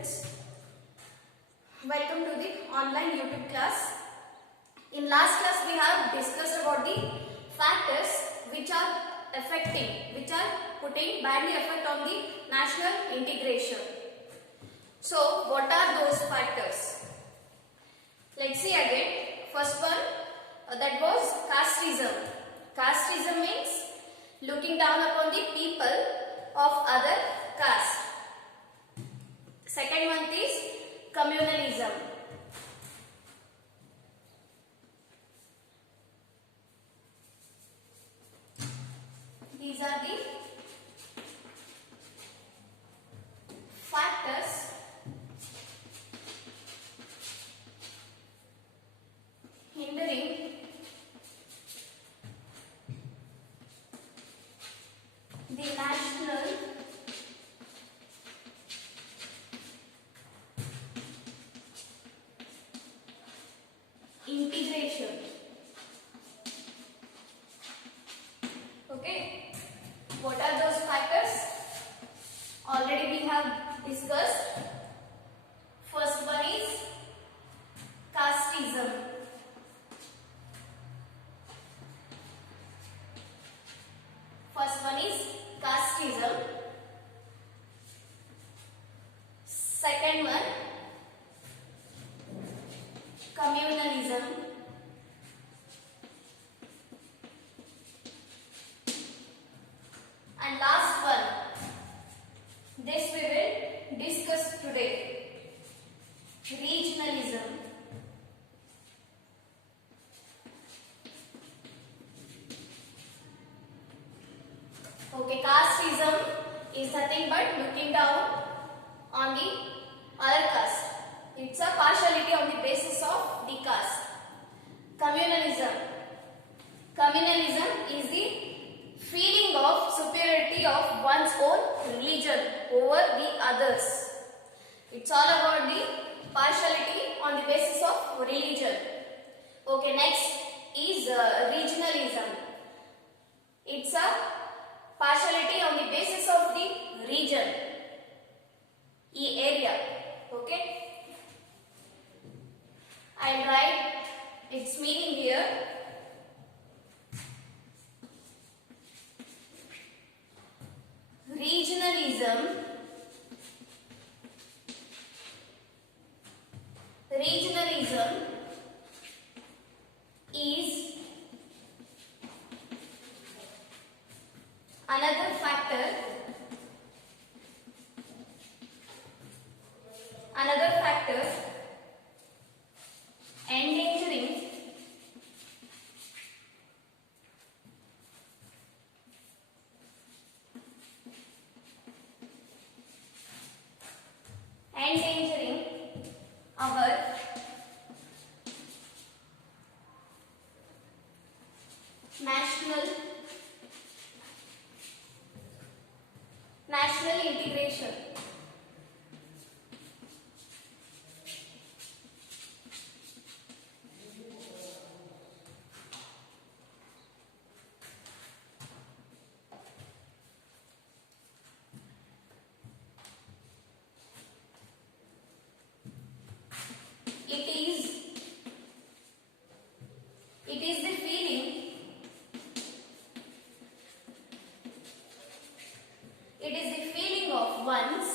students. Welcome to the online YouTube class. In last class we have discussed about the factors which are putting badly effect on the national integration. So what are those factors? Let's see again. First one that was casteism. Casteism means looking down upon the people of other caste. Second one is communalism. These are the factors hindering the national integration. Okay, what are those factors? Already we have discussed. First one is casteism. First one is casteism. Second one, communalism. And last one, this we will discuss today, regionalism. Okay, casteism is nothing but looking down on the other caste. It's a partiality on the basis of the caste. Communalism. Communalism is the feeling of superiority of one's own religion over the others. It's all about the partiality on the basis of religion. Okay, next is regionalism. It's a partiality on the basis of the region, area. Okay, I'll write its meaning here. Regionalism is another factor endangering our national integration. It is the feeling. It is the feeling of one's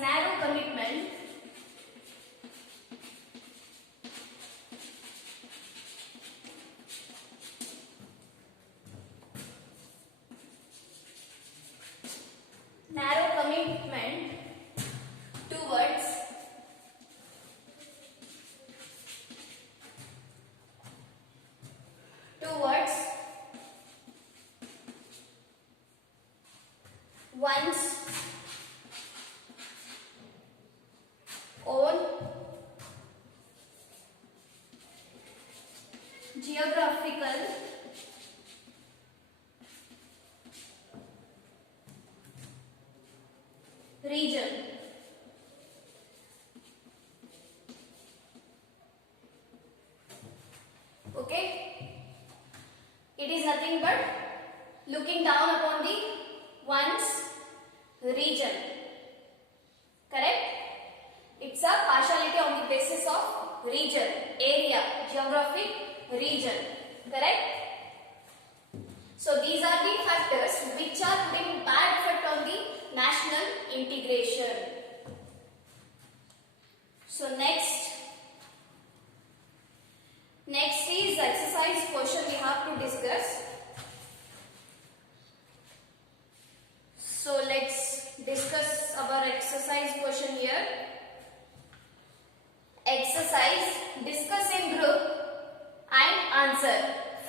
narrow commitment towards one's own geographical region. Okay, it is nothing but looking down upon the one's region. Correct? It's a partiality on the basis of region, area, geographic region. Correct? So these are the factors which are putting bad effect on the national integration. So next is exercise question we have to discuss. So let's discuss our exercise question here. Exercise, discuss in group and answer.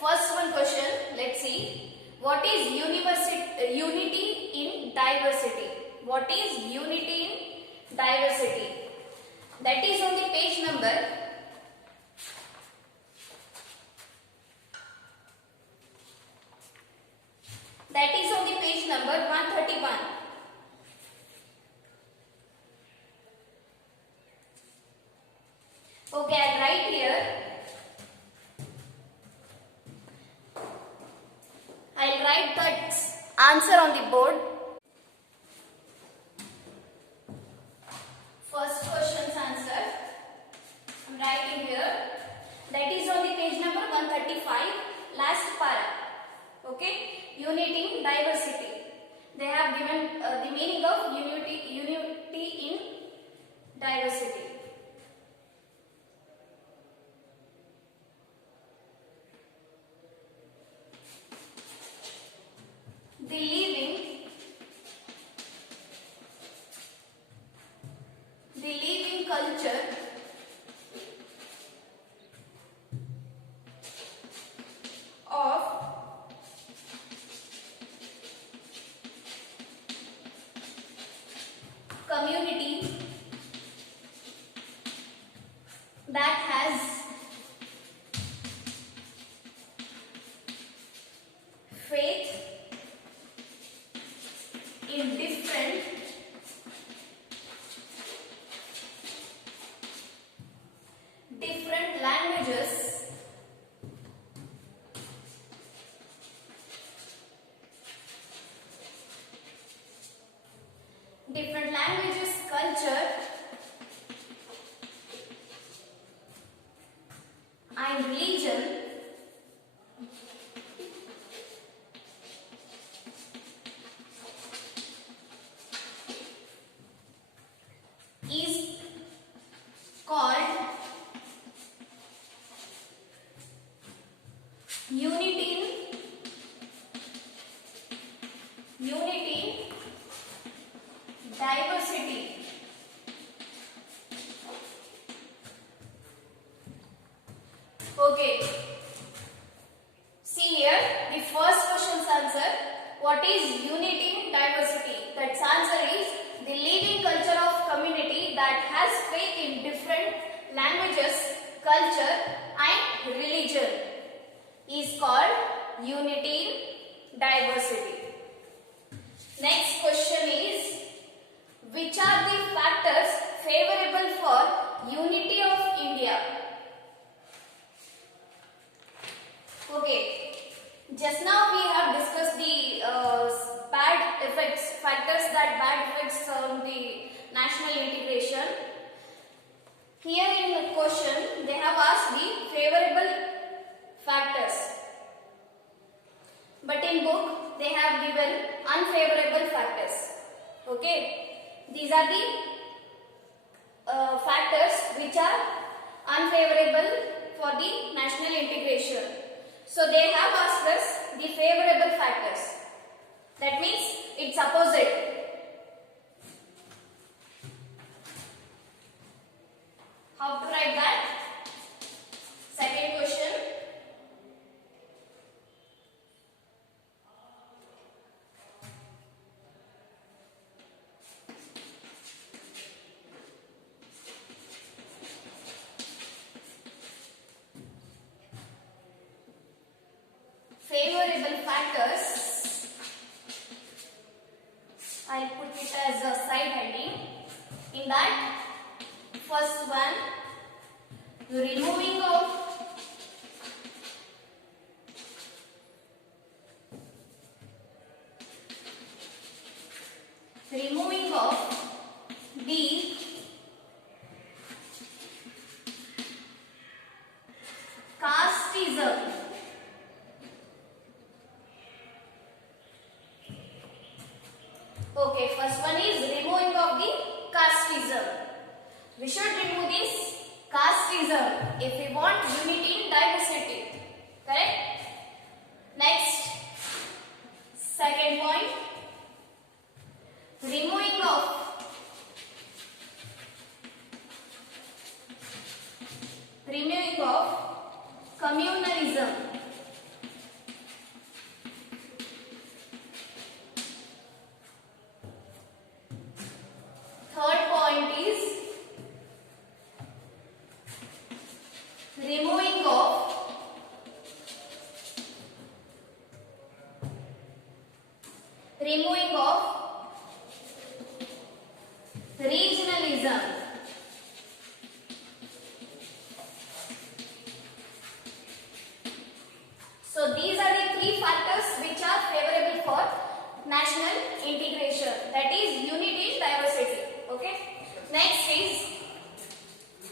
First one question, let's see. What is unity in diversity? What is unity in diversity? That is on the page number 131. Okay, I'll write here. I'll write that answer on the board. First question's answer I'm writing here. That is on the page number 135, last para. Okay, unity in diversity. They have given the meaning of unity in diversity. The living culture of community that has faith in different languages culture and religion is called unity in diversity. Okay, see here the first question's answer. What is unity in diversity? That answer is the living culture of community that has faith in different languages, culture and religion is called unity in diversity. Next question is, which are the factors favorable for unity of India? Okay, just now we have discussed the bad effects, factors that bad effects on the national integration. Here in the question, they have asked the favorable factors. But in book, they have given unfavorable factors. Okay, these are the factors which are unfavorable for the national integration. So they have asked us the favorable factors. That means it's opposite. How to write that? Second question. Favorable factors, I'll put it as a side heading. In that, first one, removing of removing of the casteism. Okay, first one is removing of the casteism. We should remove this casteism if we want unity in diversity. Correct? Next, second point, removing of communalism. Third point is removing of regionalism. So these are the three factors which are favorable for national integration, that is unity in diversity. Okay. Next is,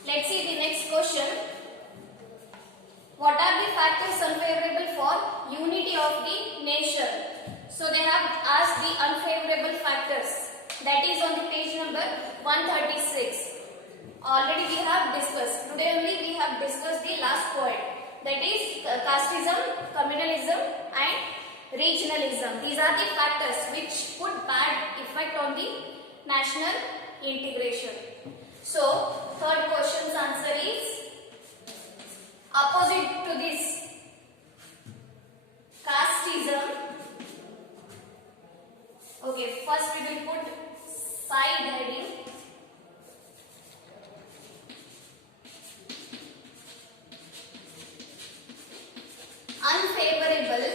let's see the next question. What are the factors unfavorable for unity of the nation? So they have asked the unfavorable factors, that is on the page number 136. Already we have discussed. Today only we have discussed the last point, that is casteism, communalism and regionalism. These are the factors which put bad effect on the national integration. So third question's answer is opposite to this casteism. Okay, first we will put side heading. Unfavorable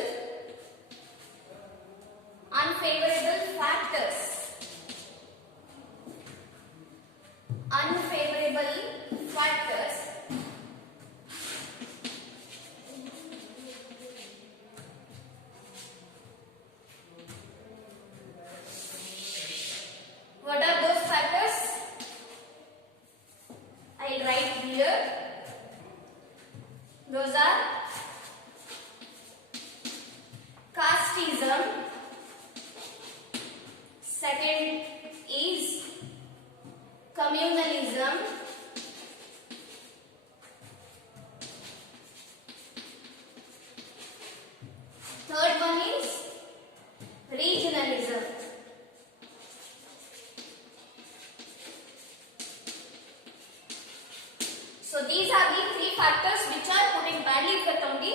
factors. Unfavorable factors. What are those factors? I'll write here. Those are casteism. Second is communalism. Third one is regionalism. So these are the three factors which are putting badly effect on the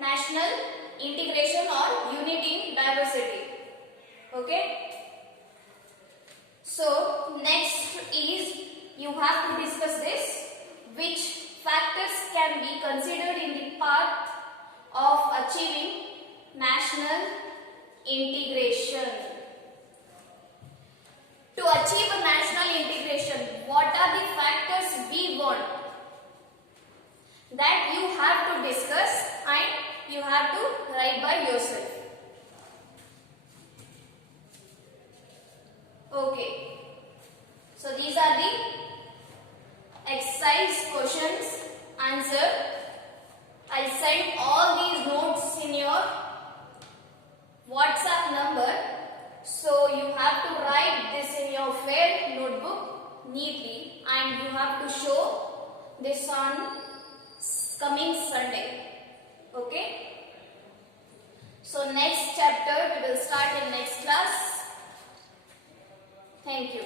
national integration or unity in diversity. Okay. So next is you have to discuss this, which factors can be considered in the path of achieving national integration. To achieve a national integration, what are the factors we want? That you have to discuss and you have to write by yourself. Okay. So these are the exercise questions answer. I'll send all these notes in your WhatsApp number. So you have to write this in your fair notebook neatly and you have to show this on coming Sunday. Okay. So next chapter we will start in next class. Thank you.